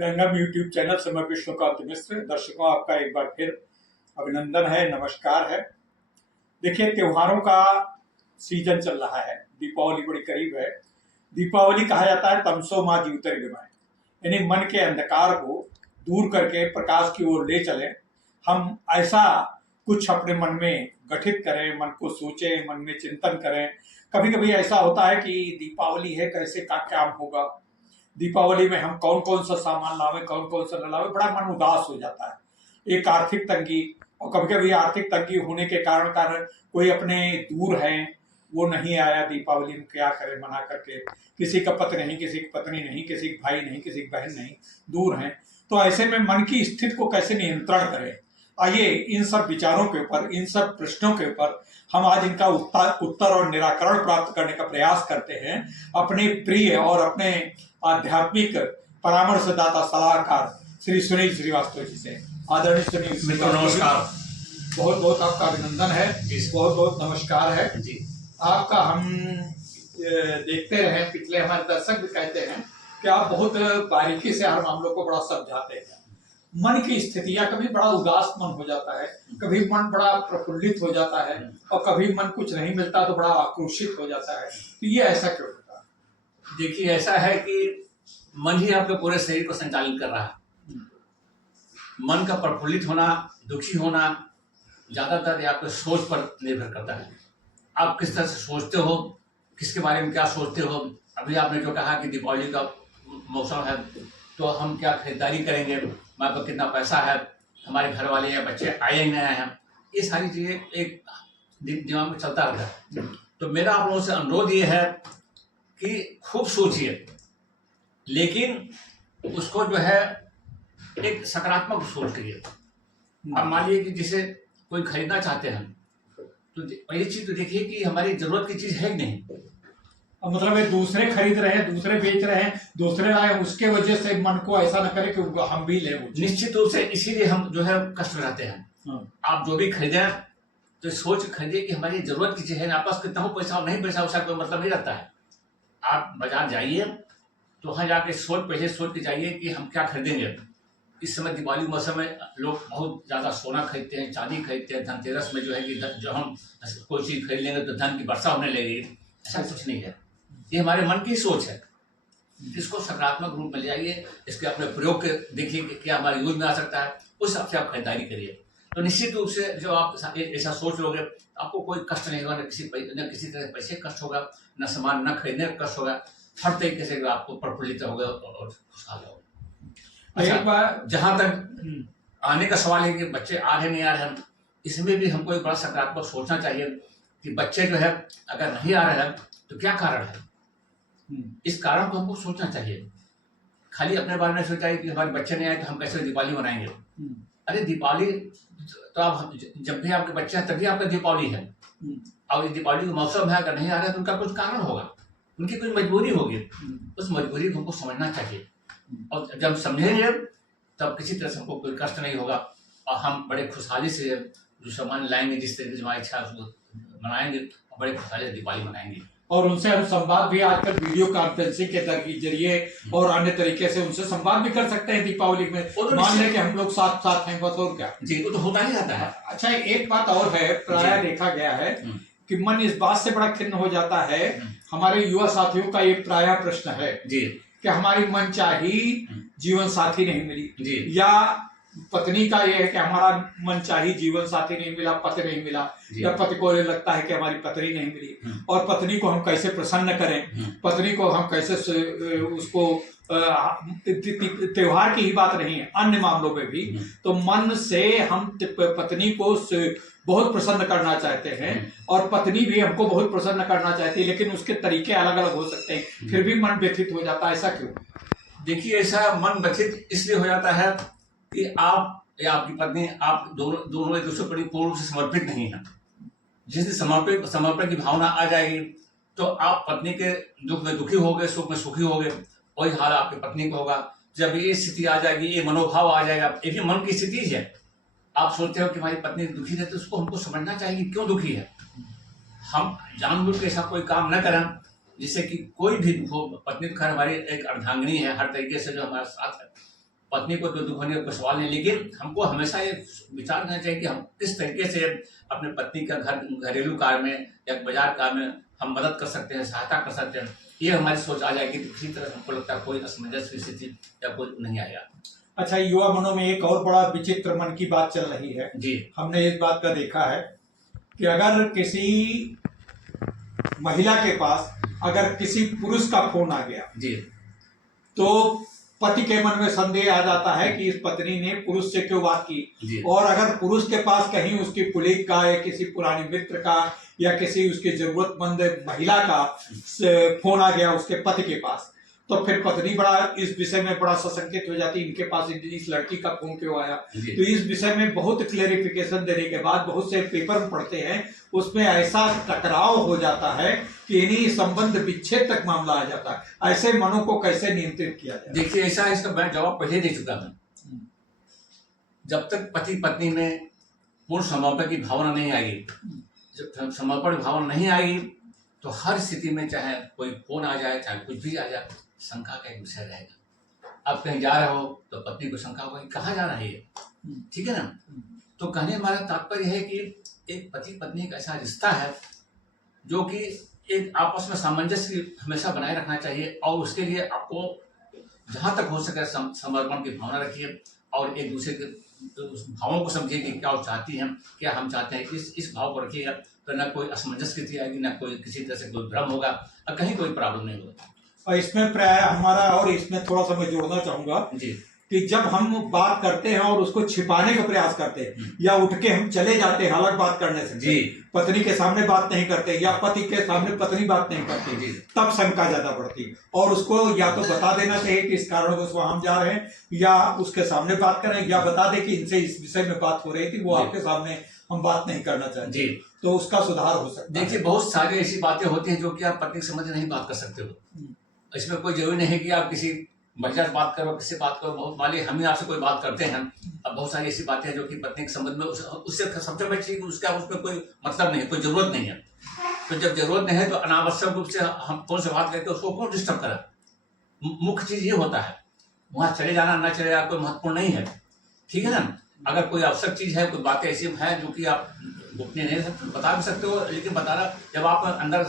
रंगम YouTube channel से मैं विष्णुकांत मिश्र। दर्शकों, आपका एक बार फिर अभिनंदन है, नमस्कार है। देखिए, त्योहारों का सीजन चल रहा है, दीपावली बड़ी करीब है। दीपावली कहा जाता है तमसो माँ ज्योतिर्गमय, यानी मन के अंधकार को दूर करके प्रकाश की ओर ले चले। हम ऐसा कुछ अपने मन में गठित करें, मन को सोचें, मन में चिंतन करें। कभी कभी ऐसा होता है कि दीपावली है, कैसे का क्या होगा, दीपावली में हम कौन कौन सा सामान लावे, कौन कौन सा न लावे, बड़ा मन उदास हो जाता है। एक आर्थिक तंगी, और कभी कभी आर्थिक तंगी होने के कारण कोई अपने दूर है, वो नहीं आया दीपावली में, क्या करे मना करके। किसी का पति नहीं, किसी की पत्नी नहीं, किसी की भाई नहीं, किसी की बहन नहीं, दूर हैं। तो ऐसे में मन की स्थिति को कैसे नियंत्रण करें, आइए इन सब विचारों के ऊपर, इन सब प्रश्नों के ऊपर हम आज इनका उत्तर और निराकरण प्राप्त करने का प्रयास करते हैं अपने प्रिय और अपने आध्यात्मिक परामर्शदाता सलाहकार श्री सुनील श्रीवास्तव जी से। आदरणीय सुनील, नमस्कार। बहुत बहुत आपका अभिनंदन है, बहुत बहुत नमस्कार है जी आपका। हम देखते रहे, पिछले हमारे दर्शक भी कहते हैं कि आप बहुत बारीकी से हर मामलों को बड़ा समझाते हैं। मन की स्थितियां, कभी बड़ा उदास मन हो जाता है, कभी मन बड़ा प्रफुल्लित हो जाता है, और कभी मन कुछ नहीं मिलता तो बड़ा आक्रोशित हो जाता है। तो ये ऐसा क्यों होता है? देखिए, ऐसा है कि मन ही आपके पूरे शरीर को संचालित कर रहा है। मन का प्रफुल्लित होना, दुखी होना ज्यादातर आपके सोच पर निर्भर करता है। आप किस तरह से सोचते हो, किसके बारे में क्या सोचते हो। अभी आपने जो कहा कि दीपावली का मौसम है, तो हम क्या खरीदारी करेंगे, हमारे पास कितना पैसा है, हमारे घर वाले या बच्चे आए ही नहीं हैं, ये सारी चीजें एक दिमाग में चलता रहता है। तो मेरा आप लोगों से अनुरोध ये है कि खूब सोचिए, लेकिन उसको जो है एक सकारात्मक सोच करिए। अब मान लीजिए कि जिसे कोई खरीदना चाहते हैं, तो पहली चीज तो देखिए कि हमारी जरूरत की चीज है कि नहीं। अब मतलब ये दूसरे खरीद रहे हैं, दूसरे बेच रहे हैं, दूसरे लाए, उसके वजह से मन को ऐसा न करे कि हम भी ले। निश्चित रूप से इसीलिए हम जो है कष्ट में रहते हैं। आप जो भी खरीदे तो सोच खरीदिए कि हमारी जरूरत की चीज है। आपके पास कितना हो पैसा और नहीं पैसा, उसका कोई मतलब नहीं रहता है। आप बाजार जाइए तो वहां जाके पहले सोच के जाइए कि हम क्या खरीदेंगे। इस समय दिवाली मौसम में लोग बहुत ज्यादा सोना खरीदते हैं, चांदी खरीदते हैं। धनतेरस में जो है कि जो हम कोई चीज खरीद लेंगे तो धन की वर्षा होने लगेगी। ऐसा कुछ नहीं है, ये हमारे मन की सोच है। इसको सकारात्मक रूप में ले आइए, इसके अपने प्रयोग के देखिए कि क्या हमारे यूज में आ सकता है, उस हिसाब से आप खरीदारी करिए। तो निश्चित रूप से जो आप ऐसा सोच लोगे, आपको कोई कष्ट नहीं होगा, न किसी तरह पैसे कष्ट होगा, न सामान न खरीदने का कष्ट होगा। हर तरीके से आपको प्रफुल्लित होगा और खुशहाल होगा। अच्छा, एक बार जहां तक आने का सवाल है कि बच्चे आ रहे नहीं आ रहे हैं, इसमें भी हमको एक बड़ा सकारात्मक सोचना चाहिए कि बच्चे जो है अगर नहीं आ रहे हैं तो क्या कारण है। इस कारण को हमको सोचना चाहिए। खाली अपने बारे में सोचा कि हमारे बच्चे नहीं आए तो हम कैसे दीपावली मनाएंगे। अरे दीपावली तो आप जब भी आपके बच्चे हैं तभी आपका दीपावली है। और ये दीपावली का मौसम है, अगर नहीं आ रहा है तो उनका कुछ कारण होगा, उनकी कुछ मजबूरी होगी। उस मजबूरी को हमको समझना चाहिए, और जब समझेंगे तब किसी तरह से हमको कोई कष्ट नहीं होगा, और हम बड़े खुशहाली से जो सामान लाएंगे, जिस तरीके से हमारी इच्छा उसको मनाएंगे, बड़े खुशहाली से दीपावली मनाएंगे। और उनसे हम संवाद भी आजकल वीडियो कॉन्फ्रेंसिंग के जरिए और अन्य तरीके से उनसे संवाद भी कर सकते हैं दीपावली में। मान लें कि हम लोग साथ साथ हैं, बस, और क्या। जी, वो तो होता ही रहता है। अच्छा, एक बात और है, प्रायः देखा गया है कि मन इस बात से बड़ा खिन्न हो जाता है। हमारे युवा साथियों का ये प्रायः प्रश्न है जी कि हमारी मनचाही जीवन साथी नहीं मिली जी, या पत्नी का यह है कि हमारा मनचाही जीवन साथी नहीं मिला, पति नहीं मिला, या पति को ये लगता है कि हमारी पत्नी नहीं मिली, और पत्नी को हम कैसे प्रसन्न करें, पत्नी को हम कैसे उसको त्योहार की ही बात नहीं है, अन्य मामलों में भी तो मन से हम पत्नी को बहुत प्रसन्न करना चाहते हैं, और पत्नी भी हमको बहुत प्रसन्न करना चाहती है, लेकिन उसके तरीके अलग अलग हो सकते हैं, फिर भी मन व्यथित हो जाता है। ऐसा क्यों? देखिए, ऐसा मन व्यथित इसलिए हो जाता है कि आप या आपकी पत्नी, आप दोनों एक दूसरे पर पूर्ण रूप से समर्पित नहीं है। जिस दिन समर्पण की भावना आ जाएगी तो आप पत्नी के दुख में दुखी होगे, सुख में सुखी होगे। वही हाल आपकी पत्नी को होगा। जब ये स्थिति आ जाएगी, ये मनोभाव आ जाएगा, ये भी मन की स्थिति है। आप सोचते हो कि हमारी पत्नी दुखी है, तो उसको हमको समझना चाहिए क्यों दुखी है। हम जानबूझ के ऐसा कोई काम न करें जिससे कि कोई भी दुख हो। पत्नी तो खैर हमारी एक अर्धांगिनी है, हर तरीके से जो हमारे साथ है, पत्नी को तो दुख होने का कोई सवाल नहीं, लेकिन हमको हमेशा ये विचार करना चाहिए कि हम किस तरीके से अपने पत्नी का घरेलू कार्य में या बाजार कार्य में हम मदद कर सकते हैं, सहायता कर सकते हैं। ये हमारी सोच आ जाएगी तो किसी तरह हमको लगता है कोई असमंजस की स्थिति या कोई नहीं आएगा। अच्छा, युवा मनों में एक और बड़ा विचित्र मन की बात चल रही है जी। हमने इस बात का देखा है कि अगर किसी महिला के पास अगर किसी पुरुष का फोन आ गया जी, तो पति के मन में संदेह आ जाता है कि इस पत्नी ने पुरुष से क्यों बात की। और अगर पुरुष के पास कहीं उसकी पुलिस का या किसी पुरानी मित्र का या किसी उसकी जरूरतमंद महिला का फोन आ गया उसके पति के पास, तो फिर पत्नी बड़ा इस विषय में बड़ा सशंकित हो जाती है, इनके पास इस लड़की का फोन क्यों आया। तो इस विषय में बहुत क्लेरिफिकेशन देने के बाद बहुत से पेपर में पढ़ते हैं, उसमें ऐसा टकराव हो जाता है कि इन्हीं संबंध विच्छेद तक मामला आ जाता है। ऐसे मनों को कैसे नियंत्रित किया जाए? देखिए, ऐसा है, इसका मैं जवाब पहले दे चुका हूं। जब तक पति पत्नी में पूर्ण समर्पण की भावना नहीं आएगी, जब समर्पण की भावना नहीं आएगी तो हर स्थिति में चाहे कोई फोन आ जाए चाहे कुछ भी आ जाए, शंका का एक विषय रहेगा। आप कहीं जा रहे हो तो पत्नी को शंका होगा कि कहाँ जा रहा है ये, ठीक है ना। तो कहने हमारा तात्पर्य है कि एक पति पत्नी का ऐसा रिश्ता है जो कि एक आपस में सामंजस्य हमेशा बनाए रखना चाहिए, और उसके लिए आपको जहां तक हो सके समर्पण की भावना रखिए और एक दूसरे के भावों को समझिए कि क्या वो चाहती हैं, क्या हम चाहते हैं। इस भाव को रखिएगा तो ना कोई असमंजस स्थिति आएगी, ना कोई किसी तरह से कोई भ्रम होगा और कहीं कोई प्रॉब्लम नहीं होगा। और इसमें प्राय हमारा, और इसमें थोड़ा सा मैं जोड़ना चाहूंगा जी, कि जब हम बात करते हैं और उसको छिपाने का प्रयास करते हैं या उठ के हम चले जाते हैं अलग बात करने से, जी, पत्नी के सामने बात नहीं करते या पति के सामने पत्नी बात नहीं करती, जी, तब शंका ज्यादा बढ़ती है। और उसको या तो बता देना चाहिए कि इस कारणवश हम जा रहे हैं, या उसके सामने बात करें, या बता दे कि इनसे इस विषय में बात हो रही थी, वो आपके सामने हम बात नहीं करना चाहते, जी, तो उसका सुधार हो सकता है। देखिए, बहुत सारी ऐसी बातें होती हैं जो कि आप पत्नी के समझ नहीं बात कर सकते हो। इसमें कोई जरूरी नहीं है कि आप किसी महिला से बात करो, किससे बात करो। बहुत मान लीजिए हम ही आपसे कोई बात करते हैं, अब बहुत सारी ऐसी बातें हैं जो कि पत्नी के संबंध में उससे सबसे बड़ी चीज उसका उसमें कोई मतलब नहीं है, कोई जरूरत नहीं है। तो जब जरूरत नहीं है तो अनावश्यक रूप से हम फोन से बात करके उसको कौन डिस्टर्ब करें। मुख्य चीज ये होता है, वहां चले जाना ना चले जाना कोई महत्वपूर्ण नहीं है, ठीक है ना। अगर कोई आवश्यक चीज है, कोई बातें ऐसी है जो कि आप गोपनीय नहीं बता भी सकते हो, लेकिन बताना जब आप अंदर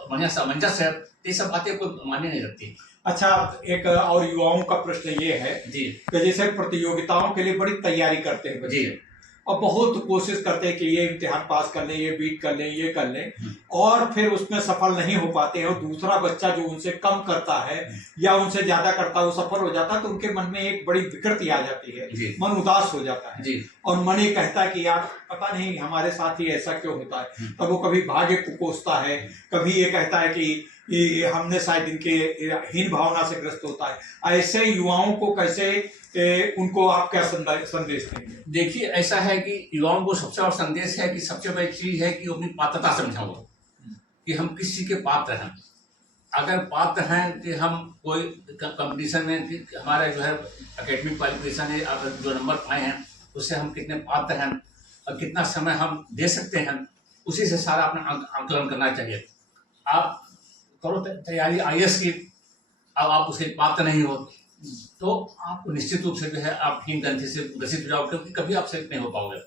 बढ़िया सामंजस्य है तो ये सब बातें कोई मान्य नहीं रखती। अच्छा, एक और युवाओं का प्रश्न ये है जी, कि जैसे प्रतियोगिताओं के लिए बड़ी तैयारी करते हैं बच्चे, और बहुत कोशिश करते हैं कि ये इम्तिहान पास कर लें, ये बीट कर लें, ये कर लें, और फिर उसमें सफल नहीं हो पाते हैं, और दूसरा बच्चा जो उनसे कम करता है या उनसे ज्यादा करता है वो सफल हो जाता है, तो उनके मन में एक बड़ी विकृति आ जाती है, मन उदास हो जाता है, और मन ये कहता है कि यार पता नहीं हमारे साथ ही ऐसा क्यों होता है। तब वो कभी भाग्य को कोसता है, कभी ये कहता है कि हमने शायद इनके हीन भावना से ग्रस्त होता है। ऐसे युवाओं को कैसे उनको आप क्या संदेश देंगे? देखिए, ऐसा है कि युवाओं को सबसे बड़ा संदेश है कि सबसे बड़ी चीज है कि अपनी पात्रता समझाओ कि हम किसी के पात्र हैं। अगर पात्र हैं कि हम कोई कंपटीशन में कि हमारा जो है एकेडमिक क्वालिफिकेशन है, आप जो नंबर पाए हैं उससे हम कितने पात्र हैं और कितना समय हम दे सकते हैं, उसी से सारा अपना आंकलन करना चाहिए। आप करो तैयारी IAS की, अब आप उसके पात्र नहीं हो तो आपको निश्चित रूप से जो है आप हीन ग्रंथि से ग्रसित हो जाओगे, क्योंकि कभी आप सेलेक्ट नहीं हो पाओगे।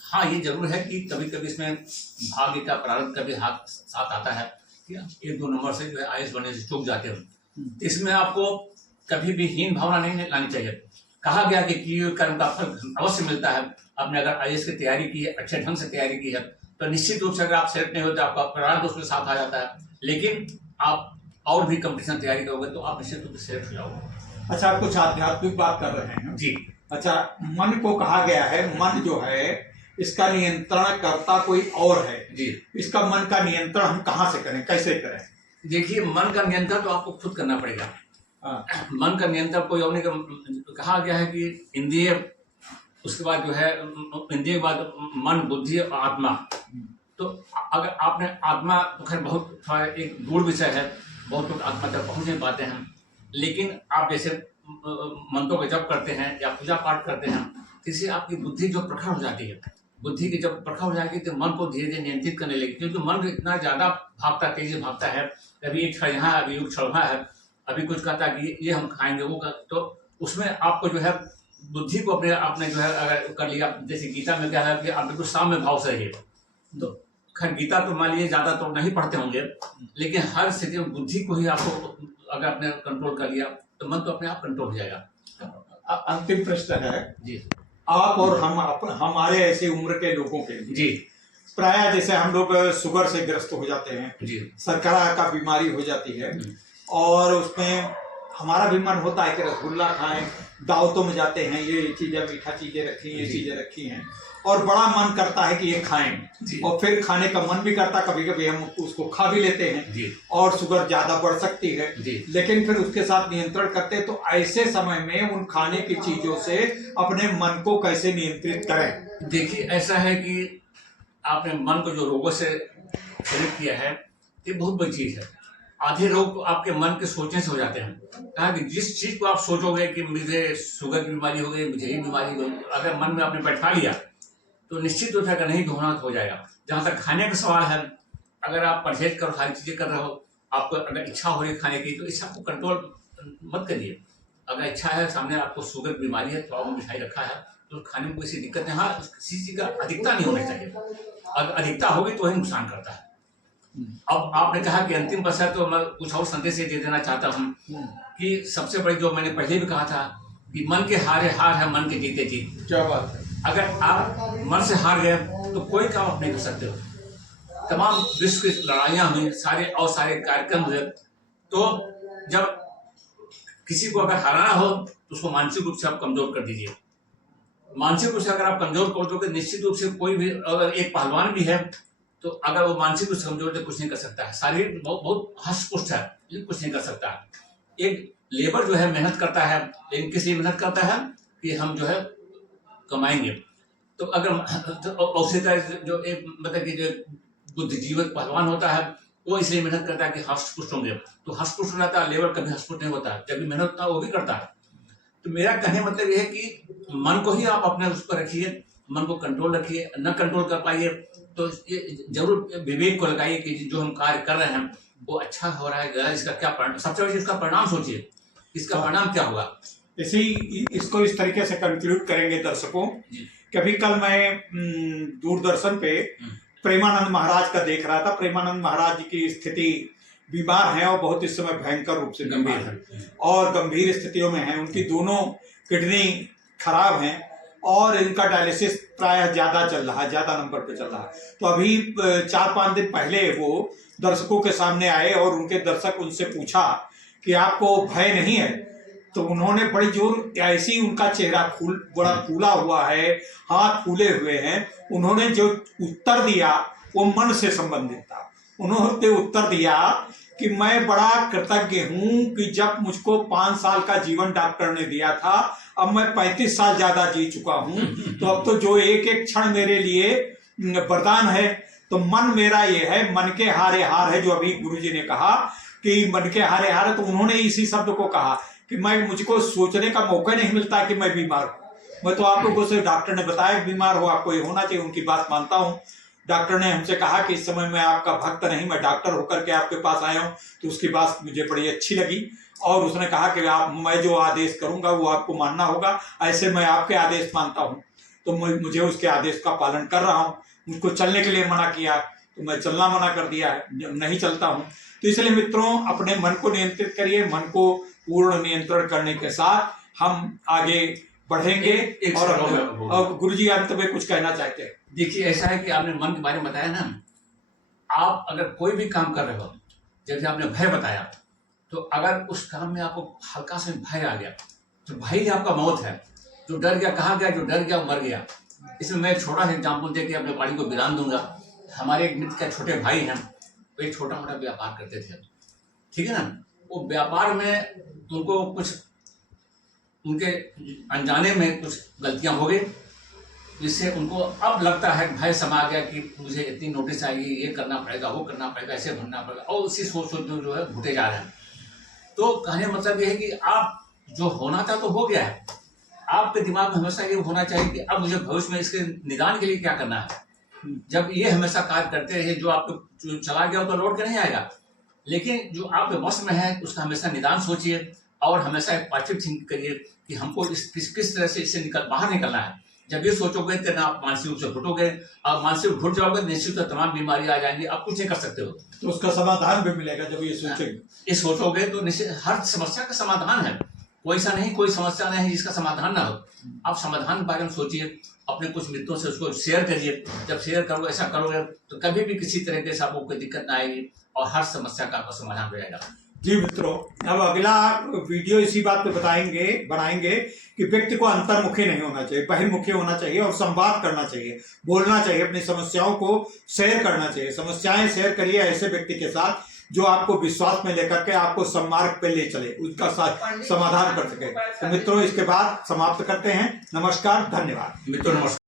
हाँ, ये जरूर है कि कभी कभी इसमें भाग्य का प्रारंभ कभी हाथ साथ आता है कि 1-2 नंबर से जो है IAS बनने से चूक जाते हो। इसमें आपको कभी भी हीन भावना नहीं लानी चाहिए। कहा गया कि किए हुए कर्म का फल अवश्य मिलता है। आपने अगर IAS की तैयारी की है, अच्छे ढंग से तैयारी की है, तो निश्चित रूप से अगर आप सेलेक्ट नहीं होते आपका प्रारंभ उसमें साथ आ जाता है, लेकिन आप और भी कंपटीशन तैयारी करोगे तो आप निश्चित रूप से सेलेक्ट हो जाओगे। अच्छा, आप कुछ आध्यात्मिक बात कर रहे हैं जी। अच्छा, मन को कहा गया है, मन जो है इसका नियंत्रण करता कोई और है जी। इसका मन का नियंत्रण हम कहाँ से करें, कैसे करें? देखिए, मन का नियंत्रण तो आपको खुद करना पड़ेगा। मन का नियंत्रण कोई और नहीं। कहा गया है कि इंद्रिय, उसके बाद जो है इंद्रिय के बाद मन, बुद्धि और आत्मा। तो अगर आपने आत्मा तो खैर बहुत एक दूर विषय है, बहुत लोग आत्मा तक पहुंच नहीं पाते हैं, लेकिन आप जैसे मंत्रों का जप करते हैं या पूजा पाठ करते हैं, इससे आपकी बुद्धि जो प्रखर हो जाती है, बुद्धि की जब प्रखर हो जाएगी तो मन को धीरे धीरे नियंत्रित करने लगेगी, क्योंकि मन इतना ज्यादा भागता, तेजी भागता है। अभी एक क्षण यहाँ, अभी एक क्षण वहाँ है, अभी कुछ कहता है कि ये हम खाएंगे, वो तो उसमें आपको जो है बुद्धि को अपने आपने जो है अगर कर लिया, जैसे गीता में क्या है कि आप बिल्कुल साम्य भाव से रहिए। तो खैर गीता तो मान लीजिए ज्यादा तो नहीं पढ़ते होंगे, लेकिन हर स्थिति में बुद्धि को ही आपको अगर आपने कंट्रोल कर लिया तो मन तो अपने आप कंट्रोल हो जाएगा। अंतिम प्रश्न है जी, आप और हमारे ऐसे उम्र के लोगों के लिए जी, प्राय जैसे हम लोग शुगर से ग्रस्त हो जाते हैं, जी, शर्करा का बीमारी हो जाती है, और उसमें हमारा भी मन होता है कि रसगुल्ला खाएं, दावतों में जाते हैं, ये चीजें मीठा चीजें रखी, ये चीजें रखी हैं, और बड़ा मन करता है कि ये खाएं, और फिर खाने का मन भी करता, कभी कभी हम उसको खा भी लेते हैं और शुगर ज्यादा बढ़ सकती है, लेकिन फिर उसके साथ नियंत्रण करते हैं। तो ऐसे समय में उन खाने की चीजों से अपने मन को कैसे नियंत्रित करें? देखिए ऐसा है कि आपने मन को जो रोगों से प्रेरित किया है, ये बहुत बड़ी चीज है। आधे रोग तो आपके मन के सोचने से हो जाते हैं। कहा कि जिस चीज को आप सोचोगे कि मुझे शुगर की बीमारी हो गई, मुझे ये बीमारी हो गई, अगर मन में आपने बैठा लिया तो निश्चित रूप से नहीं होना हो जाएगा। जहां तक खाने का सवाल है, अगर आप परहेज करो, सारी चीजें कर रहे हो, आपको अगर इच्छा हो रही है खाने की, तो इच्छा को कंट्रोल मत करिए। अगर इच्छा है, सामने आपको शुगर की बीमारी है, तो आपको मिठाई रखा है, तो खाने में कोई दिक्कत नहीं। हाँ, किसी चीज का अधिकता नहीं होनी चाहिए, अगर अधिकता होगी तो वही नुकसान करता है। अब आपने कहा कि अंतिम बस है, तो मैं कुछ और संदेश दे देना चाहता हूँ कि सबसे बड़ी जो मैंने पहले भी कहा था कि मन के हारे हार है, मन के जीते जीत। क्या बात है। अगर आप मन से हार गए तो कोई काम आप नहीं कर सकते हो। तमाम विश्व की लड़ाइयां हुई, सारे कार्यक्रम हुए, तो जब किसी को अगर हराना हो तो उसको मानसिक रूप से आप कमजोर कर दीजिए। मानसिक रूप से अगर आप कमजोर कर दोगे, निश्चित रूप से कोई भी, अगर एक पहलवान भी है तो अगर वो मानसिक रूप से कमजोर है, कुछ नहीं कर सकता है। शारीरिक बहुत हष्ट-पुष्ट है, लेकिन कुछ नहीं कर सकता है। एक लेबर जो है मेहनत करता है, लेकिन किस लिए मेहनत करता है कि हम जो है कमाएंगे। तो अगर उसी तरह जो एक मतलब कि जो बुद्धिजीवी पहलवान होता है, वो इसलिए मेहनत करता है कि हष्ट-पुष्ट होंगे, तो हष्ट-पुष्ट हो जाता है। लेबर कभी हष्ट-पुष्ट नहीं होता है, जब भी मेहनत होता है वो भी करता है। तो मेरा कहने मतलब ये है कि मन को ही आप अपने उस पर रखिए, मन को कंट्रोल रखिए। न कंट्रोल कर पाइए तो ये जरूर विवेक को लगाइए कि जो हम कार्य कर रहे हैं वो अच्छा हो रहा है, गलत, इसका क्या परिणाम, सबसे पहले इसका परिणाम सोचिए, इसका परिणाम क्या होगा। इसको इस तरीके से कंक्लूड करेंगे दर्शकों। कभी कल मैं दूरदर्शन पे प्रेमानंद महाराज का देख रहा था। प्रेमानंद महाराज जी की स्थिति, बीमार है और बहुत इस समय भयंकर रूप से बीमार है और गंभीर स्थितियों में है। उनकी दोनों किडनी खराब हैं और इनका डायलिसिस प्राय ज्यादा चल रहा है, ज्यादा नंबर पे चल रहा है। तो अभी 4-5 दिन पहले वो दर्शकों के सामने आए और उनके दर्शक उनसे पूछा कि आपको भय नहीं है? तो उन्होंने बड़ी जोर, ऐसी उनका चेहरा बड़ा फूला हुआ है, हाथ फूले हुए हैं, उन्होंने जो उत्तर दिया वो मन से संबंधित था। उन्होंने उत्तर दिया कि मैं बड़ा कृतज्ञ हूं कि जब मुझको 5 साल का जीवन डॉक्टर ने दिया था, अब मैं 35 साल ज्यादा जी चुका हूं, तो अब तो जो एक एक क्षण मेरे लिए वरदान है। तो मन मेरा ये है, मन के हारे हार है, जो अभी गुरुजी ने कहा कि मन के हारे हार है। तो उन्होंने इसी शब्द को कहा कि मुझको सोचने का मौका नहीं मिलता कि मैं बीमार हूं। मैं तो आप लोगों से, डॉक्टर ने बताया बीमार हो, आपको ये होना चाहिए, उनकी बात मानता हूं। डॉक्टर ने हमसे कहा कि इस समय मैं आपका भक्त नहीं, मैं डॉक्टर होकर के आपके पास आया हूं, तो उसकी बात मुझे बड़ी अच्छी लगी। और उसने कहा कि मैं जो आदेश करूंगा वो आपको मानना होगा, ऐसे मैं आपके आदेश मानता हूं, तो मुझे उसके आदेश का पालन कर रहा हूं। मुझको चलने के लिए मना किया तो मैं चलना मना कर दिया है, नहीं चलता हूं। तो इसलिए मित्रों, अपने मन को नियंत्रित करिए। मन को पूर्ण नियंत्रण करने के साथ हम आगे बढ़ेंगे। और गुरुजी अंत में कुछ कहना चाहते हैं? देखिए ऐसा है कि आपने मन के बारे में बताया ना, आप अगर कोई भी काम कर रहे हो, जैसे आपने भय बताया, तो अगर उस काम में आपको हल्का सा भय आ गया तो भय ही आपका मौत है। जो डर गया, कहा गया, जो डर गया मर गया। इसमें मैं एक छोटा सा एग्जाम्पल देके अपने वाणी को विराम दूंगा। हमारे एक मित्र के छोटे भाई हैं, वो एक छोटा मोटा व्यापार करते थे, ठीक है ना। वो व्यापार में उनको कुछ, उनके अनजाने में कुछ गलतियां हो गई, जिससे उनको अब लगता है, भय समा गया कि मुझे इतनी नोटिस आएगी, ये करना पड़ेगा, वो करना पड़ेगा, ऐसे भरना पड़ेगा, और उसी सोच में जो है घुटे जा रहे हैं। तो कहने मतलब ये है कि आप जो होना था तो हो गया है। आपके दिमाग में हमेशा ये होना चाहिए कि अब मुझे भविष्य में इसके निदान के लिए क्या करना है। जब ये हमेशा कार्य करते रहे, जो आपको चला गया तो लौट के नहीं आएगा, लेकिन जो आपके वश में है उसका हमेशा निदान सोचिए और हमेशा एक पॉजिटिव थिंक करिए कि हमको किस तरह से इससे बाहर निकलना है। जब ये सोचोगे तो ना आप मानसिक रूप से घुटोगे, आप मानसिक रूप घुट जाओगे निश्चित तो तमाम बीमारियां आ जाएंगी, आप कुछ नहीं कर सकते हो। तो उसका समाधान भी मिलेगा जब ये सोचेंगे। ये सोचोगे तो निश्चित हर समस्या का समाधान है, कोई सा नहीं, कोई समस्या नहीं जिसका समाधान ना हो। आप समाधान के बारे में सोचिए, अपने कुछ मित्रों से उसको शेयर करिए। जब शेयर करोगे, ऐसा करोगे तो कभी भी किसी तरीके से आपको कोई दिक्कत ना आएगी और हर समस्या का आपका समाधान हो जाएगा। जी मित्रों, अब अगला वीडियो इसी बात पे बनाएंगे कि व्यक्ति को अंतर्मुखी नहीं होना चाहिए, बहिर्मुखी होना चाहिए और संवाद करना चाहिए, बोलना चाहिए, अपनी समस्याओं को शेयर करना चाहिए। समस्याएं शेयर करिए ऐसे व्यक्ति के साथ जो आपको विश्वास में लेकर के आपको सन्मार्ग पे ले चले, उसका समाधान कर सके। तो मित्रों, इसके बाद समाप्त करते हैं। नमस्कार, धन्यवाद। मित्रों नमस्कार।